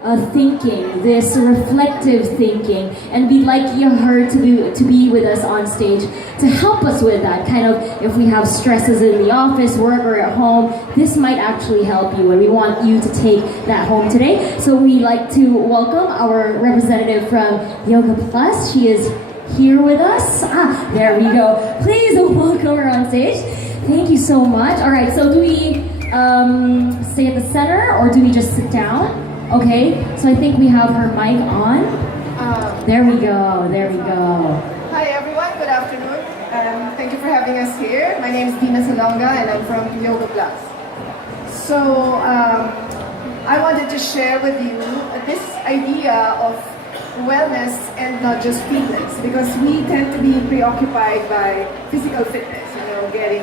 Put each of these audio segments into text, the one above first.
thinking, this reflective thinking, and we'd like her to be with us on stage to help us with that kind of, if we have stresses in the office, work, or at home, this might actually help you, and we want you to take that home today. So we'd like to welcome our representative from Yoga Plus. She is here with us. There we go. Please welcome her on stage. Thank you so much. All right, so do we stay at the center, or do we just sit down? Okay, so I think we have her mic on. There we go, there we go. Hi everyone, good afternoon. Thank you for having us here. My name is Dina Salonga and I'm from Yoga Plus. So I wanted to share with you this idea of wellness and not just fitness, because we tend to be preoccupied by physical fitness, getting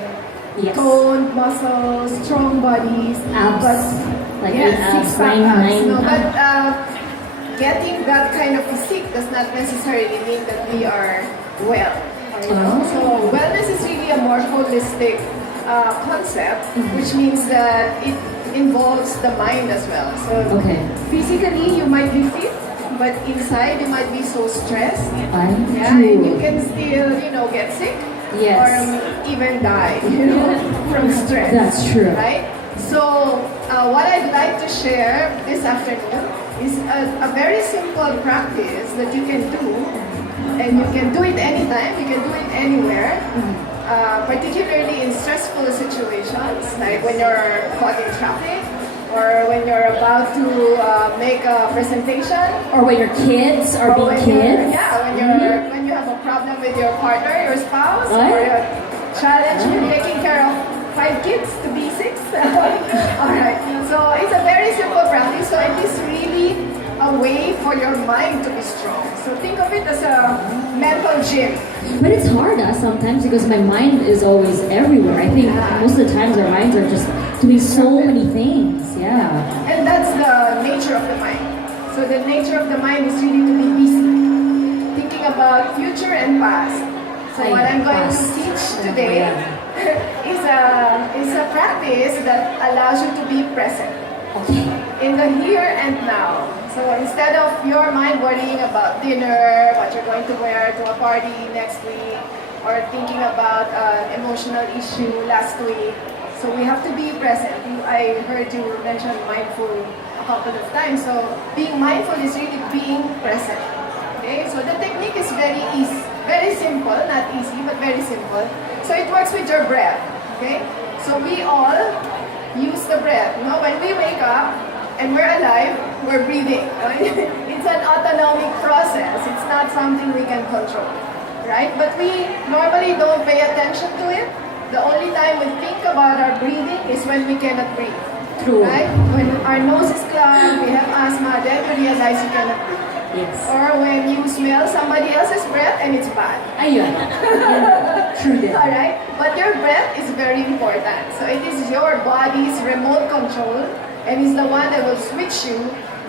toned muscles, strong bodies, abs. Like six-pack abs. But getting that kind of physique does not necessarily mean that we are well. So wellness is really a more holistic concept, which means that it involves the mind as well. So physically you might be fit, but inside you might be so stressed. And you can still, get sick or even die, from stress. That's true. Right? So what I'd like to share this afternoon is a very simple practice that you can do, and you can do it anytime, you can do it anywhere, particularly in stressful situations, like when you're caught in traffic, or when you're about to make a presentation, or when your kids are being kids. When you have a problem with your partner, your spouse, or you're challenged with taking care of 5 kids to be 6. Alright, so it's a very simple practice, so it is really a way for your mind to be strong. So think of it as a mental gym. But it's hard sometimes, because my mind is always everywhere. I think most of the times our minds are just doing so many things. And that's the nature of the mind. So the nature of the mind is really to be busy, thinking about future and past. So what I'm going to teach today is a practice that allows you to be present in the here and now. So instead of your mind worrying about dinner, what you're going to wear to a party next week, or thinking about an emotional issue last week, so we have to be present. I heard you mention mindful a couple of times. So being mindful is really being present. Okay, so the technique is very easy, very simple, not easy, but very simple. So it works with your breath. Okay, so we all use the breath. When we wake up and we're alive, we're breathing. It's an autonomic process. It's not something we can control, right? But we normally don't pay attention to it. The only time we think about our breathing is when we cannot breathe. True. Right? When our nose is clogged, we have asthma, then we realize you cannot breathe. Yes. Or when you smell somebody else's breath and it's bad. Ayun. True. Alright? But your breath is very important. So it is your body's remote control, and is the one that will switch you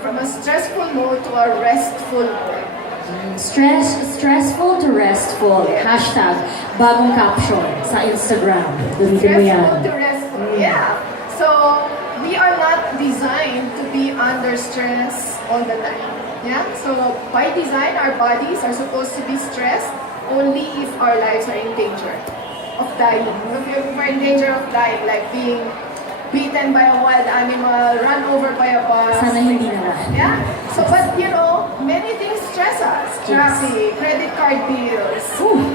from a stressful mode to a restful mode. Stressful to restful. Hashtag bagong caption sa Instagram. Stressful to restful. So we are not designed to be under stress all the time. So by design, our bodies are supposed to be stressed only if our lives are in danger of dying. If we're in danger of dying, like being beaten by a wild animal, run over by a bus. Sana hindi naman. So, but many things stress us. Traffic, credit card bills,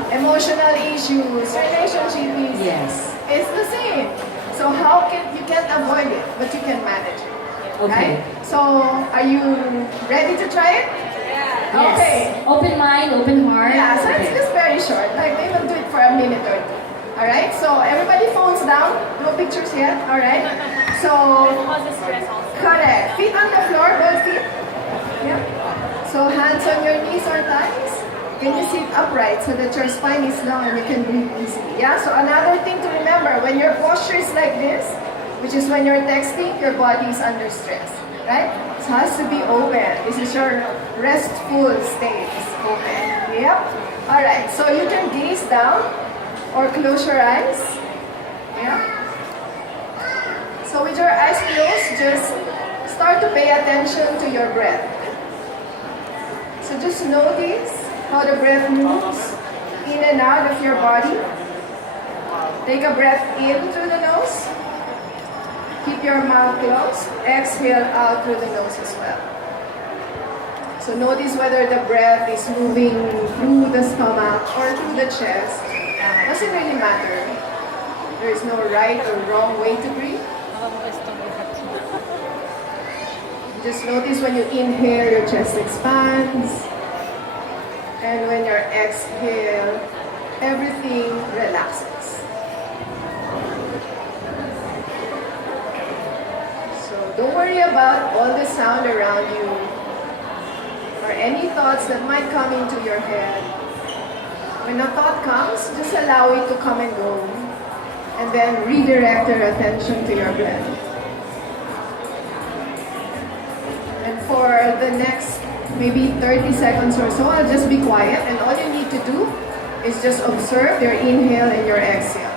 emotional issues, relationship issues. Yes. It's the same. So you can't avoid it, but you can manage it. Okay. Right? So, are you ready to try it? Yes. Okay. Open mind, open heart. So it's just very short. Like, we will do it for a minute or two. Alright? So, everybody phones down. No pictures yet. Alright? So, correct. Feet on the floor, both feet. So, hands on your knees or thighs. Can you sit upright so that your spine is long and you can breathe easily? So, another thing to remember, when your posture is like this, which is when you're texting, your body is under stress, right? So it has to be open. This is your restful state. It's open. Alright, so you can gaze down or close your eyes. So with your eyes closed, just start to pay attention to your breath. So just notice how the breath moves in and out of your body. Take a breath in through the nose. Keep your mouth closed. Exhale out through the nose as well. So notice whether the breath is moving through the stomach or through the chest. Doesn't really matter. There is no right or wrong way to breathe. Just notice when you inhale, your chest expands. And when you exhale, everything relaxes. So don't worry about all the sound around you or any thoughts that might come into your head. When a thought comes, just allow it to come and go. And then redirect your attention to your breath. And for the next maybe 30 seconds or so, I'll just be quiet, and all you need to do is just observe your inhale and your exhale.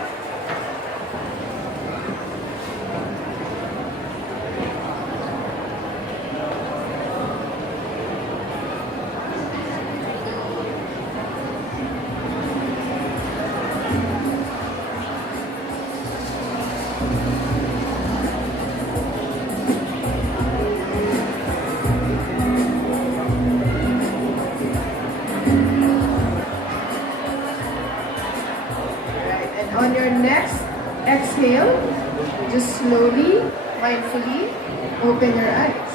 On your next exhale, just slowly, mindfully, open your eyes.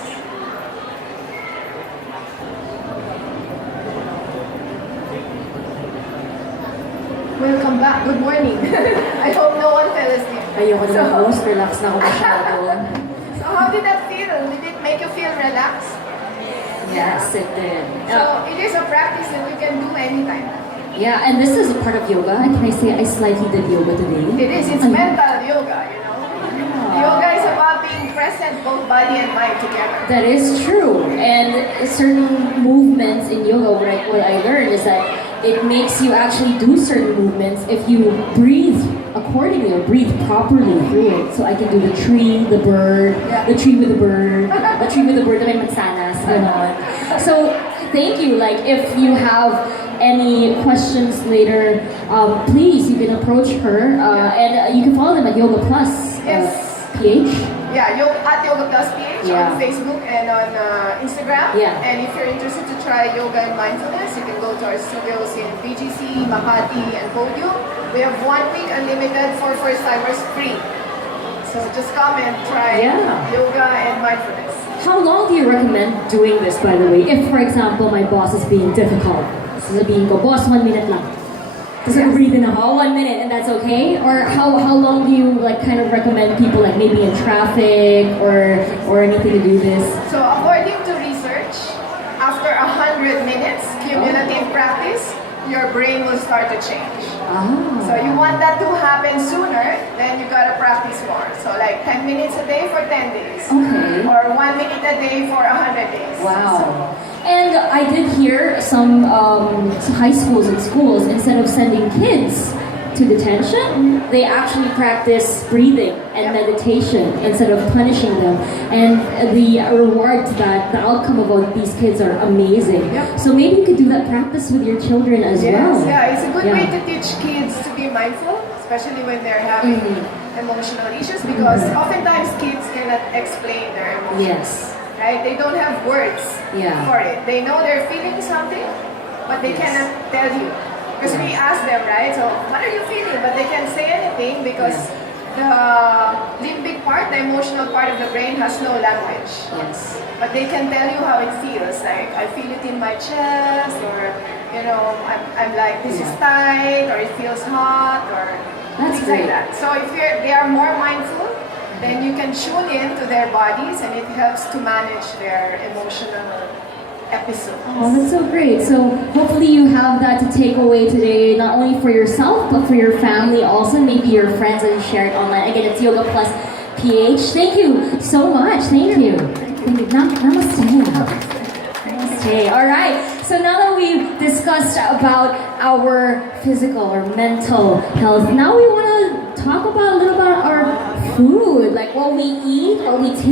Welcome back. Good morning. I hope no one fell asleep. Ayoko na mag-host. Relax na ako masyado. So how did that feel? Did it make you feel relaxed? Yes, it did. So it is a practice that we can do anytime. Yeah, and this is a part of yoga. Can I say I slightly did yoga today? It is. It's mental yoga, you know. Yoga is about being present, both body and mind together. That is true. And certain movements in yoga, what I learned is that it makes you actually do certain movements if you breathe accordingly or breathe properly through it. So I can do the tree, the bird, the tree with the bird, the tree with the bird, na may magsanas, ganon. So thank you. Like if you have any questions later, please, you can approach her and you can follow them at Yoga Plus PH. Yeah, at Yoga Plus PH on Facebook and on Instagram. Yeah. And if you're interested to try yoga and mindfulness, you can go to our studios in BGC, Makati, and Podium. We have 1 week unlimited for first-timers free. So just come and try yoga and mindfulness. How long do you recommend doing this, by the way? If, for example, my boss is being difficult. Sasabihin ko, boss, 1 minute lang. Tapos breathe in ako, 1 minute, and that's okay? Or how long do you like kind of recommend people, like maybe in traffic or anything to do this? So according to research, after 100 minutes cumulative practice, your brain will start to change. So you want that to happen sooner, then you gotta practice more. So like 10 minutes a day for 10 days. Okay. Or 1 minute a day for 100 days. Wow. And I did hear some high schools and schools, instead of sending kids to detention, they actually practice breathing and meditation instead of punishing them. And the reward to that, the outcome of these kids are amazing. So maybe you could do that practice with your children as well. Yeah, it's a good way to teach kids to be mindful, especially when they're having emotional issues, because oftentimes kids cannot explain their emotions. Right? They don't have words for it. They know they're feeling something, but they cannot tell you. Because we ask them, right? So, what are you feeling? But they can't say anything because the limbic part, the emotional part of the brain has no language. But they can tell you how it feels. Like, I feel it in my chest, or, you know, I'm like, this is tight, or it feels hot, or things like that. So, if they are more mindful, then you can tune in to their bodies, and it helps to manage their emotional episodes. Oh, that's so great. So hopefully you have that to take away today, not only for yourself, but for your family also, maybe your friends, and share it online. Again, it's Yoga Plus PH. Thank you so much. Thank you. Namaste. Namaste. All right. So now that we've discussed about our physical or mental health, now we want to talk about a little about our food, like what we eat, what we take.